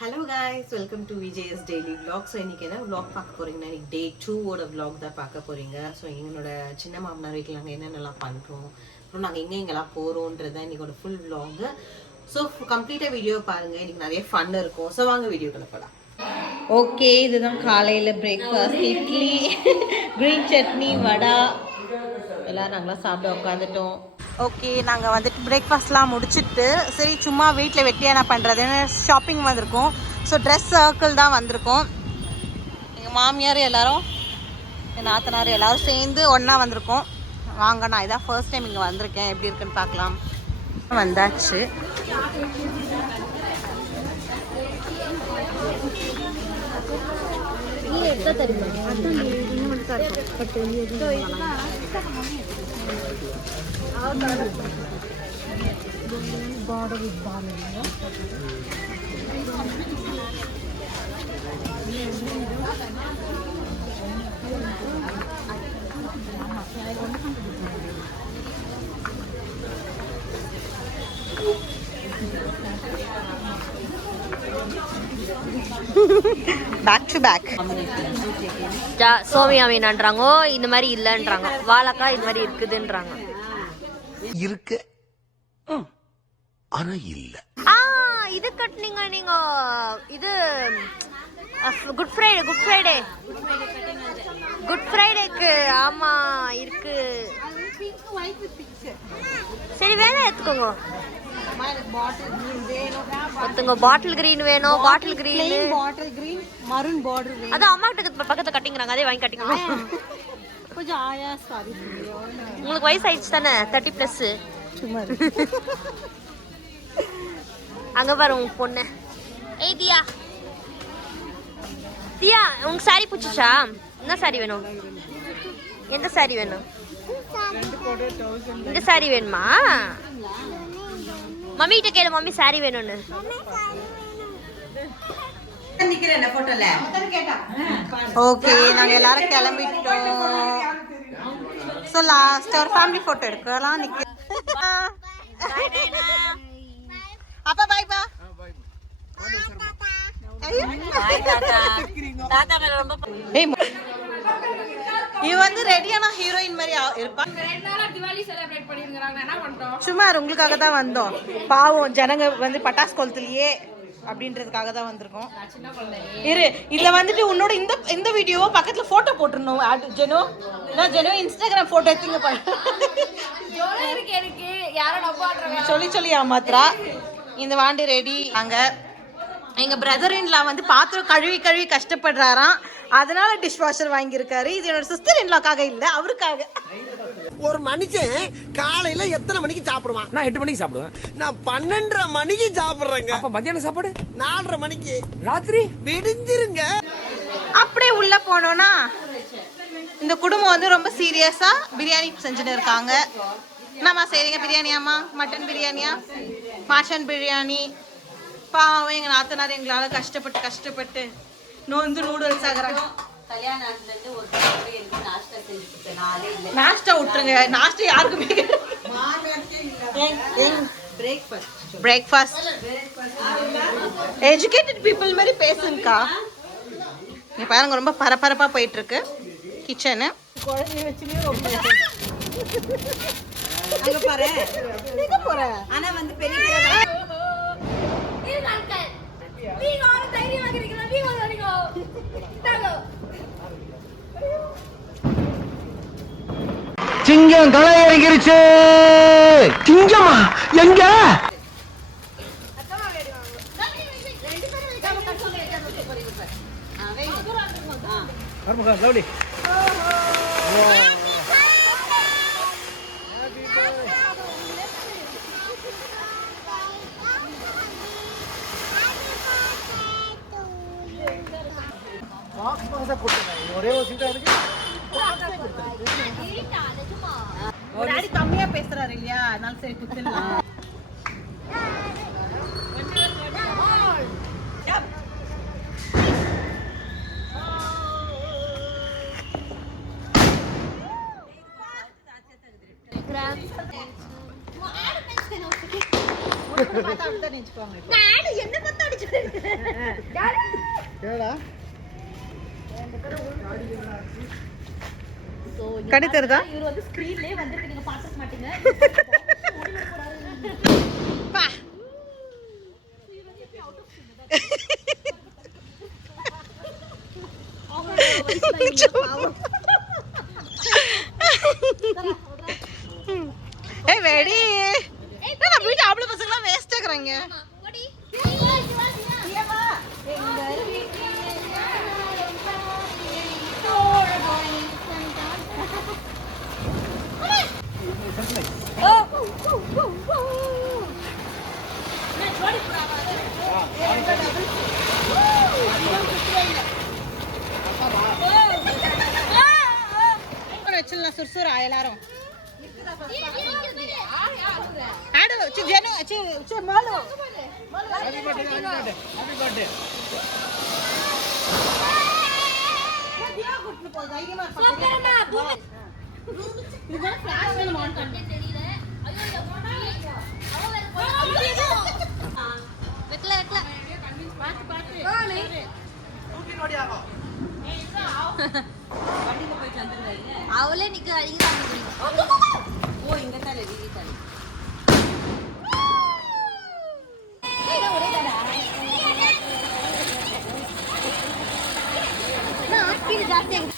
Hello guys, welcome to VJ's Daily Vlog. So இன்னைக்கு என்ன vlog பார்க்க போறீங்கன்னா டே 2 ஓட vlog தான் பார்க்க போறீங்க. ஸோ எங்களோட சின்ன மாமனார் வீட்டில் நாங்கள் என்னென்னலாம் பண்ணுறோம், அப்புறம் நாங்கள் எங்கெங்கெல்லாம் போகிறோன்றதை இன்னைக்கோட ஃபுல் vlog. ஸோ கம்ப்ளீட்டாக வீடியோ பாருங்கள், இன்னைக்கு நிறைய ஃபன் இருக்கும். ஸோ வாங்க வீடியோக்குள்ள போகலாம். ஓகே, இதுதான் காலையில் பிரேக்ஃபாஸ்ட். இட்லி, க்ரீன் சட்னி, வடை எல்லோரும் நாங்களாம் சாப்பிட உட்காந்துட்டோம். ஓகே, நாங்கள் வந்துட்டு பிரேக்ஃபாஸ்ட்லாம் முடிச்சுட்டு சரி சும்மா வீட்டில் வெட்டியாக என்ன பண்ணுறதுன்னு ஷாப்பிங் வந்திருக்கோம். ஸோ ட்ரெஸ் சர்க்கிள் தான் வந்திருக்கோம். எங்கள் மாமியார் எல்லோரும், என் நாத்தனார் எல்லோரும் சேர்ந்து ஒன்றா வந்திருக்கோம். வாங்க, நான் இதான் ஃபர்ஸ்ட் டைம் இங்கே வந்திருக்கேன், எப்படி இருக்குன்னு பார்க்கலாம். வந்தாச்சு. பேக் டு பேக் சோமியா மீனான்றாங்க, இந்த மாதிரி இல்லைன்றாங்க. வாழைக்காய் இந்த மாதிரி இருக்குதுன்றாங்க. இருக்கு ஆனா இல்ல. இது கட்டுனீங்க நீங்க, இது குட் ஃப்ரைடேக்கு. ஆமா இருக்கு. சரி வேணா எடுத்துக்கோங்க. ஒருத்தங்க பாட்டில் கிரீன் வேணும். Bottle green maroon border. அது அம்மா கிட்ட பக்கத்துல கட்டிங்கிறாங்க, அதே வாங்கி கட்டிங்க. கொஞ்சம் ஆயாஸ். உங்களுக்கு வயசு ஆயிடுச்சு தானே, 30+. சும்மா அங்க பாரு உங்க பொண்ணு. ஏய் தியா, தியா உங்க சாரி பிடிச்சிச்சா? என்ன சாரி வேணும்? எந்த சாரி வேணும்? இந்த சாரி வேணுமா? மம்மி கிட்ட கேளு, மம்மி சாரி வேணும்னு. ஓகே, நாங்க எல்லாரும் கிளம்பிட்டோம். ஸோ லாஸ்ட் ஒரு ஃபேமிலி போட்டோ எடுக்கலாம். அப்பா பாய் பா. இவ வந்து ரெடியான ஹீரோயின் மாதிரி இருப்பா. சும்மா உங்களுக்காக தான் வந்தோம். பாவம் ஜனங்க வந்து பட்டாசு கொளுத்துலயே அப்படின்றதுக்காக தான் வந்திருக்கோம். இரு, இதுல வந்துட்டு உன்னோட இந்த வீடியோவை பக்கத்துல போட்டோ போட்டுருணும். ஜெனோ, நான் ஜெனோ இன்ஸ்டாகிராம் போட்டோ எடுத்துங்க பண்ண சொல்லி ஏமாத்துறா. இந்த வாண்டி ரெடி. அங்க எங்க பிரதர் இன்லா வந்து பாத்திரம் கழுவி கஷ்டப்படுறாராம், அதனால டிஷ் வாஷர் வாங்கியிருக்காரு. இது என்னோட சிஸ்டர் இன்லாக்காக இல்ல, அவருக்காக. ஒரு மனுஷன் காலையில எத்தனை மணிக்கு சாப்பிடுவான்? நான் 8 மணிக்கு சாப்பிடுவேன். நான் 12:30 மணிக்கு சாப்பிடுறேங்க. அப்ப மத்தியான சாப்பாடு 4:30 மணிக்கு. ராத்திரி விடிஞ்சிருங்க. அப்படியே உள்ள போனோம்னா இந்த குடும்பம் வந்து ரொம்ப சீரியஸா பிரியாணி செஞ்சுட்டு இருக்காங்க. என்னம்மா செய்றீங்க? பிரியாணியாம்மா? மட்டன் பிரியாணியா? மட்டன் பிரியாணி. பாவம் எங்க நாத்தனார் எங்களால கஷ்டப்பட்டு நொந்து நூடுல்ஸ் ஆகுறாங்க. நாஸ்டா விட்டுருங்க, நாஸ்டா யாருக்குமே பிரேக்ஃபாஸ்ட் எஜுகேட்டட் பீப்புள் மாதிரி பேசுங்கக்கா. நீ பாருங்க, ரொம்ப பரபரப்பா போயிட்டு இருக்கு கிச்சனு. குழந்தைய வச்சுமே ரொம்ப அங்க பாரு, எங்க போற? ஆனா வந்து பெரிய சிங்கம் களை இறங்கிருச்சு. சிங்கமா எங்க? ஒரே ஒரு சீட்டா இருக்கு. ஒரு அடி கம்மியா பேசுறாரு இல்லையா, அதனால சரி குத்துலாம். பார்த்தா அப்படிதான் நினைச்சுக்கோங்க. என்ன பார்த்தா கடி தருதா ஏய் வெடி என்ன வீட்டு ஆம்பளை பசங்கலாம் வேஸ்ட் ஆக்குறாங்க வச்சிடலாம் சுறுசுறு எல்லாரும் ஆடு ஜெனு மாலு ஹாப்பி பர்த்டே தியா குட்டு போ தைரியமா பாருடா இது ஃபிளாஷ் வேணும் ஆன் பண்ணு தெரியல ஐயோ இந்த போனா அவ வேற வெக்கல பாத்து ஊட்டி நோடி ஆகும் ஏய் இது ஆவ் வண்டில போய் சந்திரங்க அவளே நிக்க அடிக்குறாங்க ஓ இங்க தால வீதி தால ஒரே தாடா நான் ஆஸ்பீடு ஜாஸ்தி ஆகுது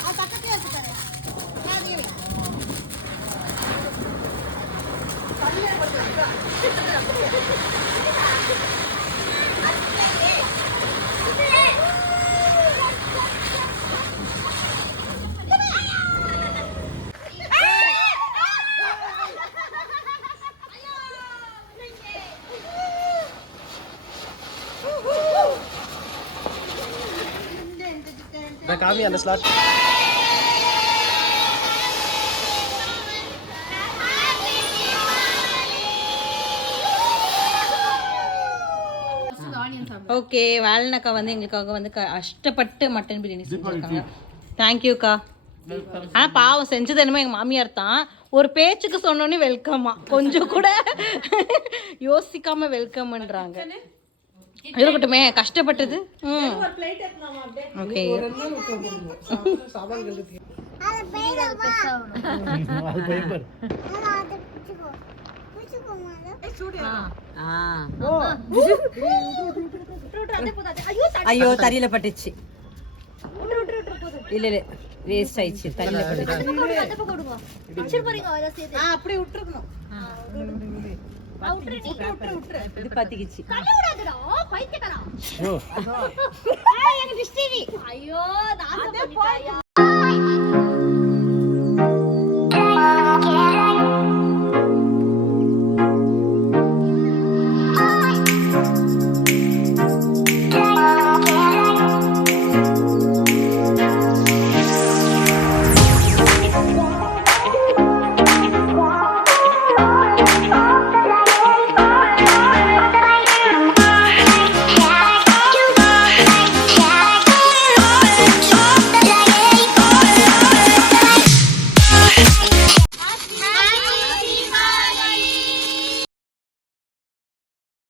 அது பக்கத்துல வச்சுட்டாரு நாதியே வை கல்லே போட்டு காமி அந்த ஸ்லாட் ஓகே வாழனக்கா வந்து எங்களுக்காக வந்து கஷ்டப்பட்டு மட்டன் பிரியாணி செஞ்சுருக்காங்க தேங்க்யூக்கா ஆனா பாவம் செஞ்சது என்னமோ எங்க மாமியார் தான் ஒரு பேச்சுக்கு சொன்னோன்னே வெல்கம்மா கொஞ்சம் கூட யோசிக்காம வெல்கம்ன்றாங்க இருக்கட்டுமே கஷ்டப்பட்டது ஓகே ஐயோ தறியில பட்டுச்சு இல்ல இல்ல வேஸ்ட் ஆயிடுச்சு தறியில பட்டுச்சு அப்படி விட்டுருக்கணும் இது பத்திக்கிச்சு ஐயோ